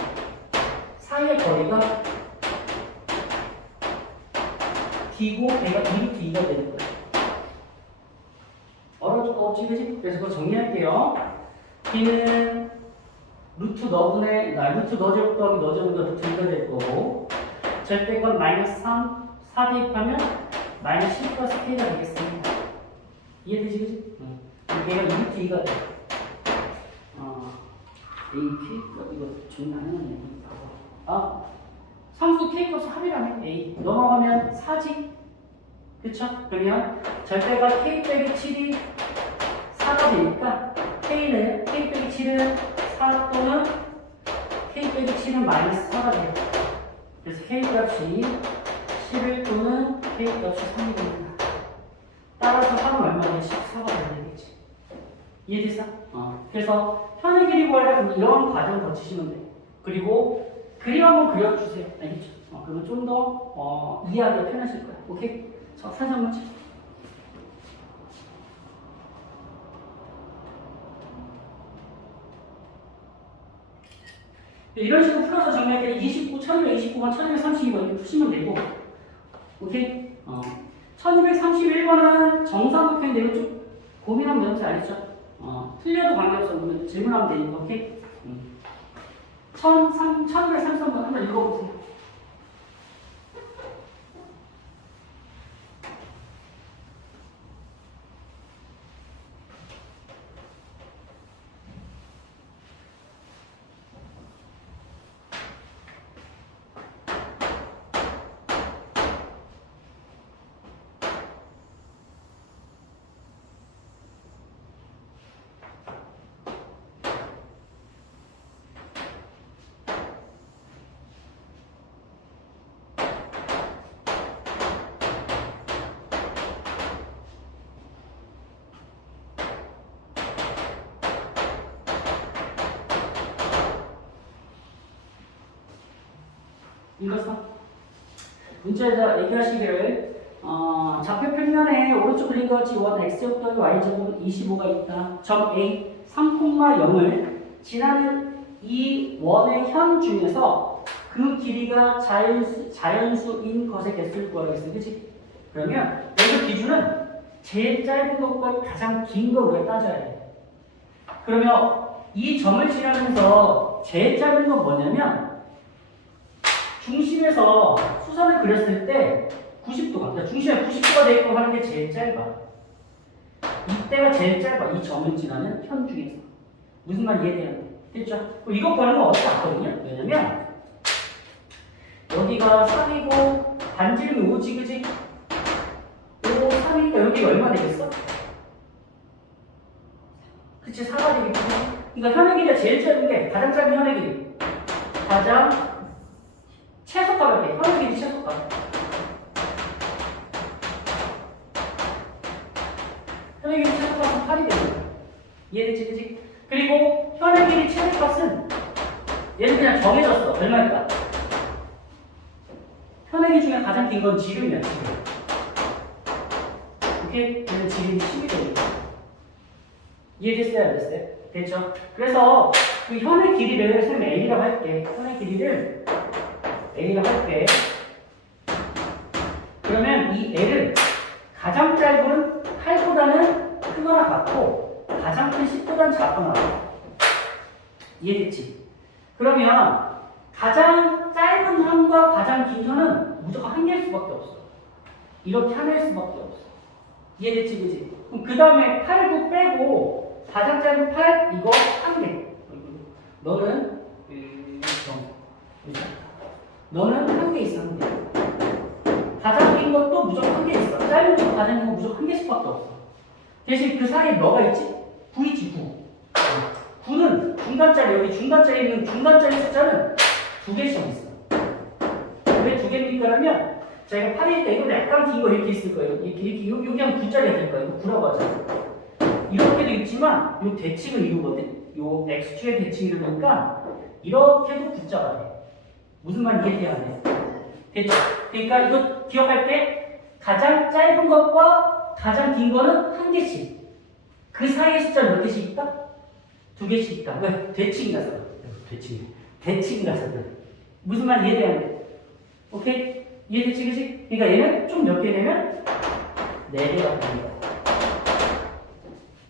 사이의 거리가 D고 걔가 2루트 2가 되는 거야. 어려울 거 없지, 그지? 그래서 그거 정리할게요. D는 루트 너분의, 루트 너제곱 더하기 너제곱보다 루트 2가 될 거고, 절대건 마이너스 3, 4 대입하면 마이너스 10 플러스 k가 되겠습니다. 이해되지, 그지? 걔가 2루트 2가 돼. A, K, 이거 정리 안 해놨네. 상수 K 값 합이라며. A. 넘어가면 4지. 그쵸? 그러면 절대가 K 빼기 7이 4가 되니까 K 빼기 7은 4 또는 K 빼기 7은 마이너스 4가 돼요. 그래서 K 값이 11 또는 K 값이 3이 됩니다. 따라서 3은 얼마냐? 14가 되겠지. 이해됐어? 그래서 현의 길이 구하려면 이런 과정을 거치시면 돼. 그리고 그림 한번 그려주세요. 알겠죠? 그러면 좀 더 이해하기가 편하실 거야. 오케이? 자, 사진 한번 찍. 이런 식으로 풀어서 정리할 때는 29, 1229번, 1232번 이렇게 푸시면 되고, 오케이? 1231번은 정사각형인데 이거 좀 고민하면 되는지 알겠죠? 틀려도 관계없어. 그러면 질문하면 되니까, 오케이? 1233번 한번 읽어보세요. 읽었어? 문제에서 얘기하시기를 좌표 평면에 오른쪽 그린 것 같이 원 x제곱 더하기 y제곱은 25가 있다. 점 A 3,0을 지나는 이 원의 현 중에서 그 길이가 자연수인 것의 개수를 구하겠어. 그치? 그러면 여기 기준은 제일 짧은 것과 가장 긴 거 우리가 따져야 돼. 그러면 이 점을 지나면서 제일 짧은 건 뭐냐면 중심에서 수선을 그렸을 때 90도가, 그러니까 중심에 90도가 되게끔 하는 게 제일 짧아. 이때가 제일 짧아. 이 점을 지나는 현 중에서. 무슨 말 이해돼요? 됐죠? 이거 구하는 건 어렵지 않거든요. 왜냐면 여기가 3이고 반지름이 5지, 그지? 5, 3이니까 여기가 얼마 되겠어? 그치, 4가 되겠지. 그러니까 현의 길이가 제일 짧은 게 가장 짧은 현의 길이. 가장 최소값을 해. 현의 길이 최소값. 현의 길이 최소값은 8이 되는 거야. 이해되지, 그치? 그리고 현의 길이 최소값은 얘는 그냥 정해졌어. 얼마일까? 현의 길이 중에 가장 긴 건 지름이야, 지름. 오케이? 얘는 지름이 10이 되는 거야. 이해됐어요? 안 됐어요? 됐죠? 그래서 그 현의 길이를 선생님 A라고 할게. 현의 길이를 A라고 할게. 그러면 이 L은 가장 짧은 8보다는 크거나 같고 C는 가장 큰 10보다는 작거나 이해됐지? 그러면 가장 짧은 선과 가장 긴 선은 무조건 한 개일 수밖에 없어. 이렇게 하나일 수밖에 없어. 이해됐지, 그지? 그럼 그 다음에 8, 9 빼고 가장 짧은 8 이거 한 개. 너는 너는 한 개 있어, 한 개. 가장 긴 것도 무조건 한 개 있어. 짧은 것도 가장 긴 거 무조건 한 개씩밖에 없어. 대신 그 사이에 뭐가 있지? 9 있지, 9. 9는 중간짜리, 여기 중간짜리 있는 중간짜리 숫자는 2개씩 있어. 왜 2개입니까? 그러면 제가 8일 때 이거 약간 긴 거 이렇게 있을 거예요. 이렇게 여기 한 9짜리가 될 거예요. 9라고 하잖아. 이렇게도 있지만 요 대칭은 이루거든. 요 x축의 대칭이 이루니까 이렇게도 9자가 돼. 무슨 말 이해돼야 돼? 됐죠? 그러니까 이거 기억할 때 가장 짧은 것과 가장 긴 거는 한 개씩. 그 사이의 숫자는 몇 개씩 있다? 2개씩 있다. 왜? 대칭이라서. 대칭이라서 그래. 무슨 말 이해돼야 돼? 오케이? 이해되지, 그치? 그러니까 얘는 좀 몇 개 되면 4개가 되는 거야.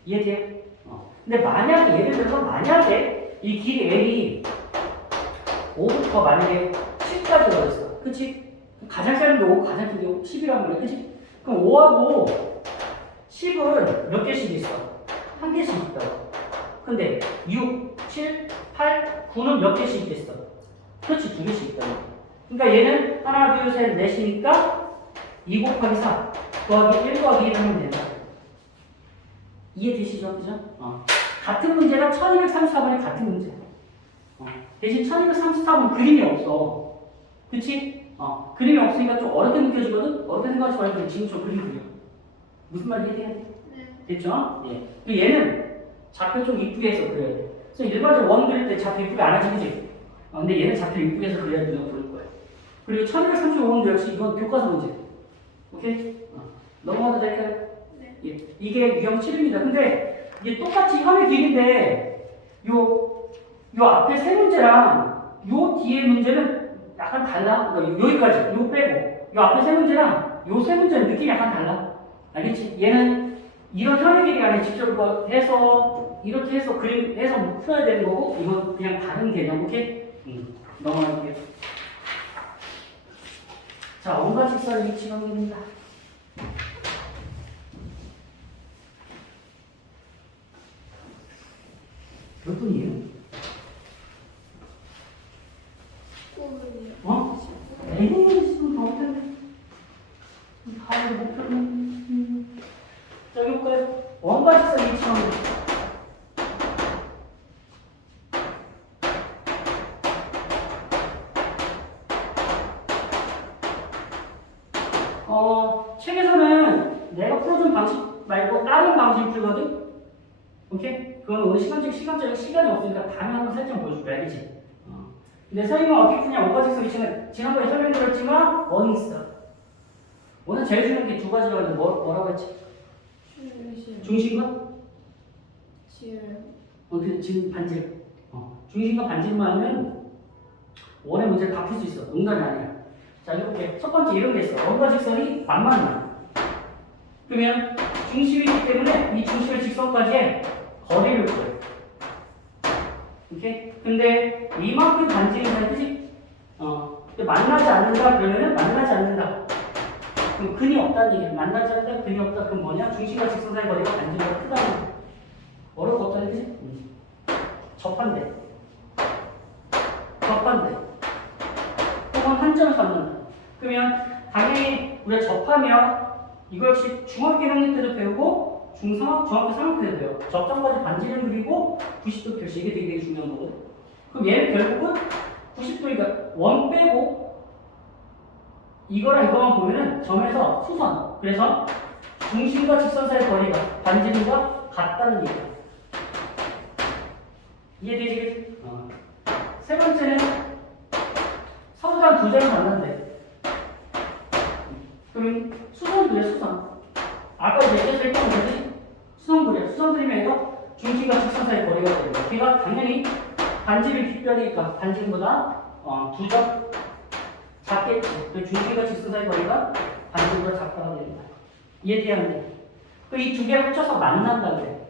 이해돼? 근데 만약에, 예를 들어서 만약에 이 길이 L이 5부터 만약에 10까지 걸렸어. 그치? 가장 짧은 게 5, 가장 긴 게 10이란 말이야. 그치? 그럼 5하고 10은 몇 개씩 있어? 한 개씩 있다고. 근데 6, 7, 8, 9는 몇 개씩 있겠어? 그렇지, 2개씩 있다고. 그러니까 얘는 하나, 둘, 셋, 넷이니까 2 곱하기 4 더하기 1 더하기 1 하면 된다. 이해되시죠? 그죠? 같은 문제가 1234번에 같은 문제. 대신 1234번 그림이 없어. 그치? 그림이 없으니까 좀 어렵게 느껴지거든? 어렵게 생각하지 말고 지금 좀 그림 그려. 무슨 말인지 이해돼야 돼? 네. 됐죠? 예. 그리고 얘는 좌표 좀 이쁘게 해서 그려야 돼. 그래서 일반적으로 원 그릴 때 좌표 이쁘게 안 하지, 그치? 근데 얘는 좌표 이쁘게 해서 그려야 누가 부를 거야. 그리고 1235번도 역시 이건 교과서 문제. 오케이? 넘어가도 될까요? 네. 예. 이게 유형 7입니다. 근데 이게 똑같이 현의 길인데 요 앞에 세 문제랑 요 뒤에 문제는 약간 달라. 그러니까 여기까지 요 빼고 요 앞에 세 문제랑 요 세 문제는 느낌이 약간 달라. 알겠지? 얘는 이런 현의 길이 아니라 직접 이거 해서 이렇게 해서 그림 해서 풀어야 되는 거고 이건 그냥 다른 개념. 오케이? 넘어갈게요. 자, 원과 직선의 위치 관계입니다. 몇 분이에요? 19분이요. 에이, 지금 더 못했네. 다음에 목표는 자, 여기 볼까요? 원과 직선의 위치 관계. 책에서는 내가 풀어준 방식 말고 다른 방식 풀거든? 오케이? 그건 오늘 시간이 없으니까 다음에 한번 살짝 보여줄게, 알겠지? 근데 선생님은 어떻게 푸냐? 원과 직선 위치는 지난번에 설명드렸지만 원이 있어. 오늘 제일 중요한 게 2가지라고 했는데 뭐라고 했지? 중심과? 지금 반질. 중심과 반질만 하면 원의 문제를 다 풀 수 있어. 농담이 아니야. 자, 이렇게 첫 번째 이런 게 있어. 원과 직선이 만만해. 그러면 중심이 있기 때문에 이 중심의 직선까지의 거리를 구해. 오케이? 근데 이만큼 반지름이잖아, 그치? 만나지 않는다 그러면은 만나지 않는다. 그럼 근이 없다는 얘기야. 만나지 않는다, 근이 없다. 그럼 뭐냐? 중심과 직선 사이 거리가 반지름보다 크다는 거야. 어려울 거 없다는 거지? 접한대. 혹은 한 점을 갖는다. 그러면 당연히 우리가 접하면 이거 역시 중학교 1학년 때도 배우고 중학교 3학년 때도 배워. 접점까지 반지름 그리고 90도 표시. 이게 되게 중요한 거거든. 그럼 얘는 결국은 90도니까 원 빼고 이거랑 이거만 보면은 점에서 수선. 그래서 중심과 직선 사이 거리가 반지름과 같다는 얘기야. 이해되지? 세 번째는 서로가 두 점을 만난대. 그러면 수선 그려, 수선. 아까 얘기했을 때 뭐지? 수선 그려. 수선 그리면 이거 중심과 직선 사이 거리가 됩니다. 걔가 당연히 반지름 빗변이니까 반지름보다 2점 작겠지. 그 중심과 직선 사이 거리가 반지름보다 작다가 됩니다. 이해돼야 합니다. 이 두 개를 합쳐서 만난다 그래.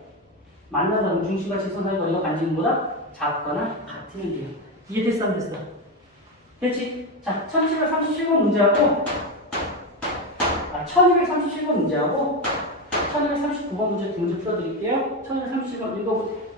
만나다 중심과 직선 사이 거리가 반지름보다 작거나 같으면 돼요. 이해됐어 안 됐어? 됐지? 자, 1737번 문제하고 1237번 문제하고 1239번 문제 두 문제 풀어드릴게요. 1237번 읽어보세요.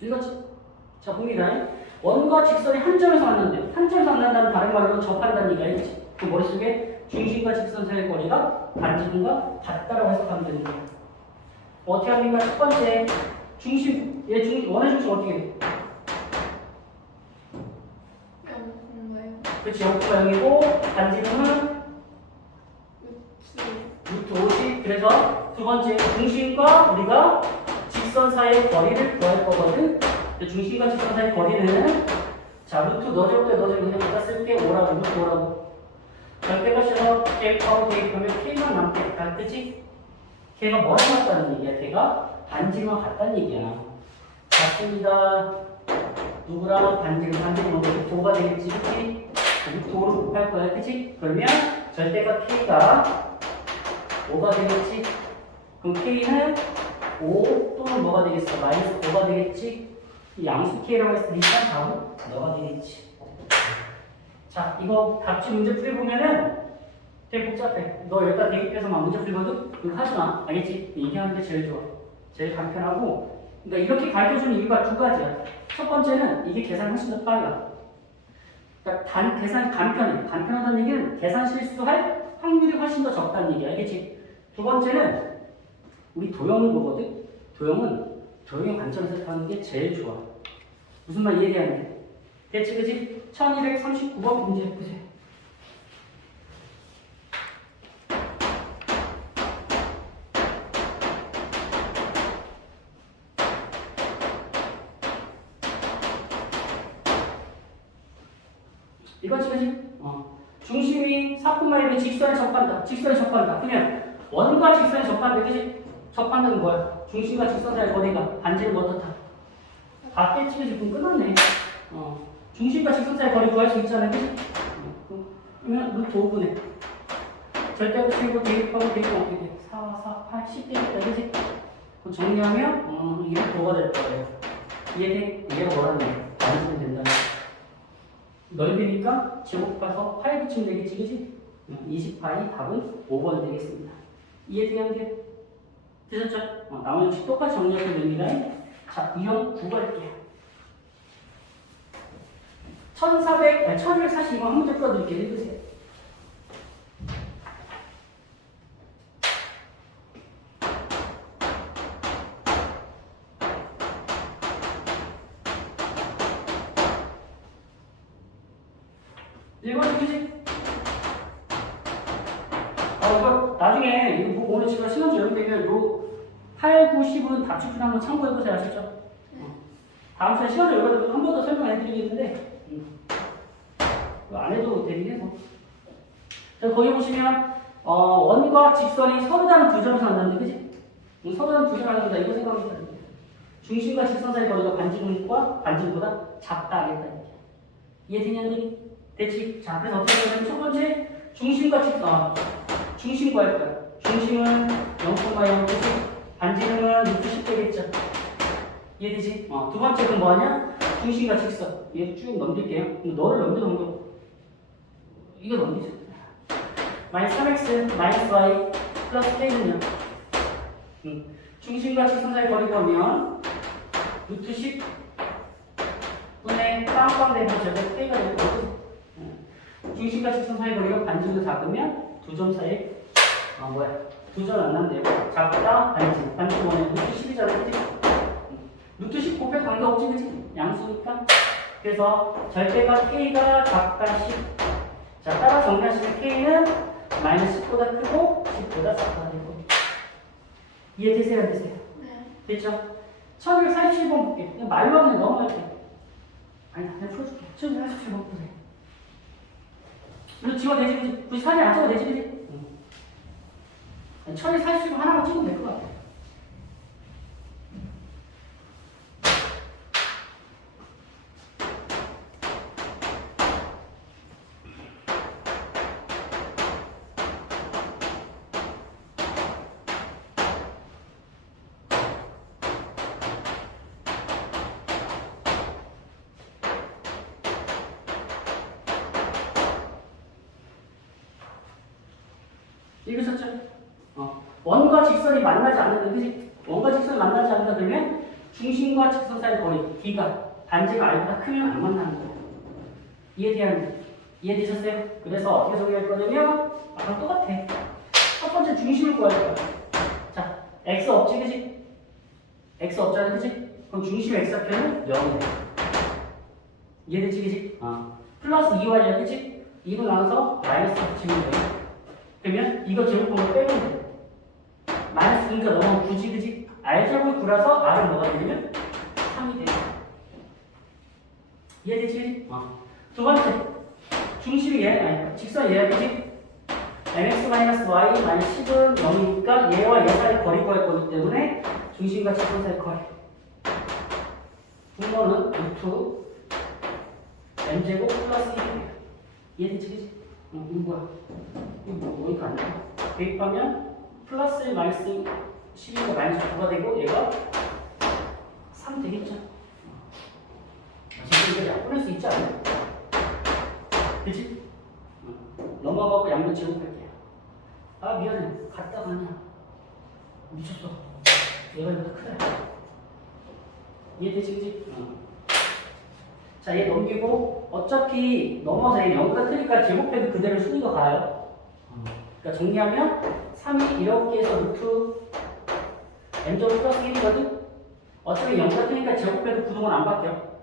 읽었지? 자, 봅니다. 원과 직선이 한 점에서 만난대요. 한 점에서 만난다는 다른 말로 접한다는 얘기가 있지. 그 머릿속에 중심과 직선 사이의 거리가 반지름과 같다라고 해석하면 되는 거예요. 어떻게 합니까? 첫 번째, 중심, 원의 중심 어떻게 돼? 0,0예요. 그렇지, 0,0이고 반지름은 루트 50. 그래서 두 번째, 중심과 우리가 직선 사이의 거리를 구할 거거든. 중심과 직선 사이의 거리는 자, 루트 너제곱대 너제곱 그냥 갖다 쓸게 5라고 루트 5라고. 절대가 싫어. K하고 대입하면 K만 남겠다. 그치? 걔가 뭐랑 같다는 얘기야? 걔가 반지름과 같다는 얘기야. 같습니다. 누구랑 반지름 먼저 루트 5가 되겠지. 그치? 루트 5로 곱할 거야. 그치? 그러면 절대가 K가 5가 되겠지. 그럼 K는 5 또는 뭐가 되겠어? 마이너스 5가 되겠지. 이 양수 K라고 했으니까 바로 너가 되겠지. 자, 이거 답지 문제 풀이보면은 되게 복잡해. 너 여기다 대입해서만 문제 풀거든? 그거 하지 마. 알겠지? 얘기하는 게 제일 좋아. 제일 간편하고. 그러니까 이렇게 가르쳐주는 이유가 두 가지야. 첫 번째는 이게 계산이 훨씬 더 빨라. 그러니까 계산이 간편해. 간편하다는 얘기는 계산 실수할 확률이 훨씬 더 적다는 얘기야. 알겠지? 두 번째는 우리 도형을 보거든? 도형의 관점에서 하는 게 제일 좋아. 무슨 말 이해되는데? 됐지, 그지? 1239번 문제 보세요. 이거지, 그지? 중심이 4,1의 직선에 접한다. 그러면 원과 직선에 접한다, 그지? 접한다는 뭐야? 중심과 직선 사이의 거리가 반지름 어떻다? 같겠지, 그지? 그럼 끝났네. 중심과 직선 사이의 거리 구할 수 있잖아, 그지? 그러면 루트 5분의 절대값 치고 대입하고 어떻게 돼? 4, 4, 8, 10 되겠다, 그지? 그럼 정리하면 이게 5가 될 거예요. 이해돼? 이게 뭐라는 거야? 반지름 된다. 넓이니까 제곱 가서 8 붙이면 되겠지, 그지? 20파이 답은 5번이 되겠습니다. 이해되는데? 되셨죠? 나머지 역시 똑같이 정리하시면 됩니다. 자, 유형 9가 할게요. 1242번 한 문제 풀어드릴게요. 읽으세요. 읽어도 되지? 이거 나중에 이거 보고 오늘 제가 시간이 여름되면 요 8, 9, 10은 답집필 한번 참고해보세요. 아시죠? 다음 시간에 시간을 여러분 한 번 더 설명해드리겠는데 안 해도 되긴 해서. 자, 거기 보시면 원과 직선이 서로 다른 두 점에서 만났는데, 그지? 서로 다른 두 점에서 만난다. 이거 생각하면 됩니다. 중심과 직선 사이 거리가 반지름보다 작다 하겠다. 이해되냐니? 됐지? 자, 그래서 어떻게 하냐면 첫 번째 중심과 중심과 할 거야. 중심은 0,0, 반지름은 루트 10 되겠죠? 이해되지? 두 번째는 뭐하냐? 중심과 직선. 얘 쭉 넘길게요. 너를 넘겨. 이거 넘기죠. 마이너스 3x 마이너스 y 플러스 k는요. 중심과 직선 사이 거리가 오면 루트 10 분의 빵빵 되면 저게 k가 될 거고, 중심과 직선 사이 거리가 반지름도 작으면 두 점 사이 두 점 안 난대요. 작다 반지름 원에 루트 10이잖아, 그치? 루트 10 곱해도 관계없지, 그치? 양수니까. 그래서 절대가 k가 작다 10. 자, 따라 정리하시면 k는 마이너스 10보다 크고 10보다 작다 되고. 이해되세요, 안 되세요? 네. 됐죠? 1247번 볼게요. 그냥 말로 하면 넘어갈게요. 아니, 그냥 풀어줄게. 1247번 보세요. 이거 지워 되지, 그지? 굳이 사진 안 찍어도 되지, 그지? 1247번 하나만 찍으면 될 것 같아. 읽으셨죠? 원과 직선이 만나지 않는다, 그지? 원과 직선이 만나지 않는다 그러면 중심과 직선 사이 거리 D가 반지가 R보다 크면 안 만나는 거예요. 이해되셨어요? 그래서 어떻게 정리할 거냐면 아까 똑같아. 첫 번째 중심을 구할 거야. 자, x 없지, 그지? x 없잖아, 그지? 그럼 중심 x좌표는 0이 돼. 이해되지, 그지? 플러스 2y야, 그지? 2로 나눠서 마이너스 붙이면 돼. 그러면 이거 제곱하면 빼면 돼. 마이너스 2가 넘으면 9지, 그지? R제곱을 구라서 R은 뭐가 되냐면 3이 돼. 이해되지, 그지? 두 번째, 중심이 얘, 아니, 직선 얘야, 그지? mx-y-10은 0이니까 얘와 얘 사이 거리 구할 거기 때문에 중심과 직선 사이 거리. 분모는 루트 m제곱 플러스 1이에요. 이해되지, 그지? 이거 뭐야? 이거 이거 안 돼? 대입하면 플러스 1 마이너스 12가 마이너스 9가 되고 얘가 3 되겠죠? 지금 이거 약분할 수 있지 않아요? 그치? 넘어가고 양변 제곱할게요. 아 미안해. 갔다 가냐. 미쳤어. 얘가 이보다 크다. 이해되지, 그치? 자, 얘 넘기고 어차피 넘어서 얘 0보다 크니까 제곱해도 그대로 순위가 가요. 그러니까 정리하면 3이 이렇게 해서 루트 m제곱 플러스 1이거든? 어차피 0보다 크니까 제곱해도 구동은 안 바뀌어.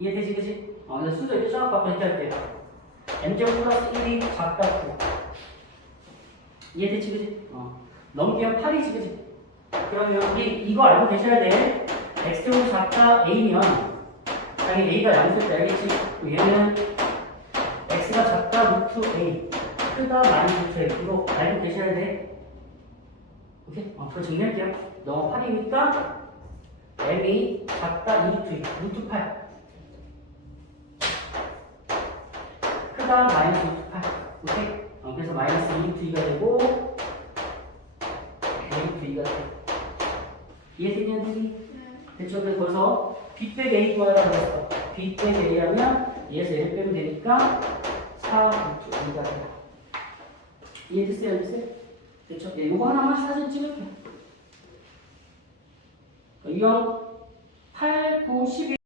이해되지, 그치? 그래서 순서 이렇게 쫙 바꿔 이렇게 할게요. m제곱 플러스 1이 작다 9. 이해되지, 그치? 넘기면 8이지, 그치? 그러면 우리 이거 알고 계셔야 돼. x제곱이 작다 a면 당연히 a가 양수일 때 알겠지? 얘는 x가 작다 루트 a 크다 마이너스 루트 a로 알고 계셔야 돼. 오케이? 그거 정리할게요. 너무 8이니까 m이 작다 2 루트 2 루트 8 크다 마이너스 루트 8. 오케이? 그래서 마이너스 2 루트 2가 되고 2 루트 2가 돼. 이해되냐, 선생님? 됐죠? 그래서 벌써 b 빼기 a 구하라고 했어. b 빼기 a 하면 얘에서 얘를 빼면 되니까 4 루트 2가 돼. 이해됐어요? 됐죠? 예, 이거 하나만 사진 찍을게요. 이건 8, 9, 11